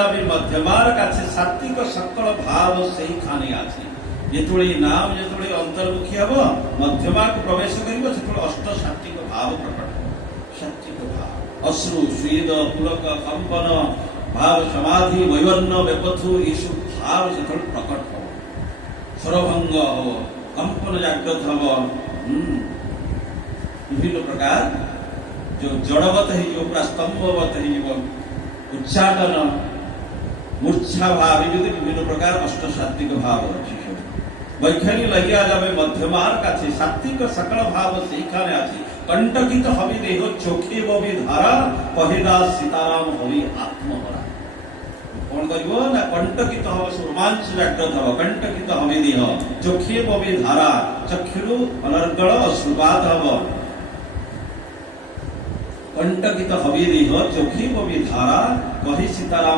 যাবে মধ্যমার কাছে সাত্বিক সকল ভাব সেইখানে আছে। যেতବେଳେ নাম যেতବେଳେ অন্তর্মুখী হব মধ্যমাକୁ প্রবেশ করিব সেতବେଳେ অষ্ট সাত্বিক ভাব প্রকট হব। সাত্বিক ভাব অশ্রু স্বেদ পুলক কম্পন ভাব সমাধি বৈবর্ণ বেপথু এইসব ভাব সেতବେଳେ প্রকট হব। স্বরভঙ্গ হব, কম্পন জাগ্রত হব, বিভিন্ন প্রকার जो जड़वत हो पूरा स्तंभवत हो उच्चाटन मूर्छा भाव विभिन्न प्रकार अष्ट सात्विक भाव अच्छी वैखानी लगिया जाए मध्यमार का सात्विक सकल भाव सेखाने आछि। कंटकित हबि देह चोखे बबी धारा पहेदा सीताराम हरि आत्महरा। कौन करिवो ना कंटकित हब रोमांच जाग्रत हब। कंटकित हबि देह चोखे बबी धारा चक्षुरु अनर्गल अश्रुपात हब। कंटकित हबि देह चोखे बबी धारा कहि सीताराम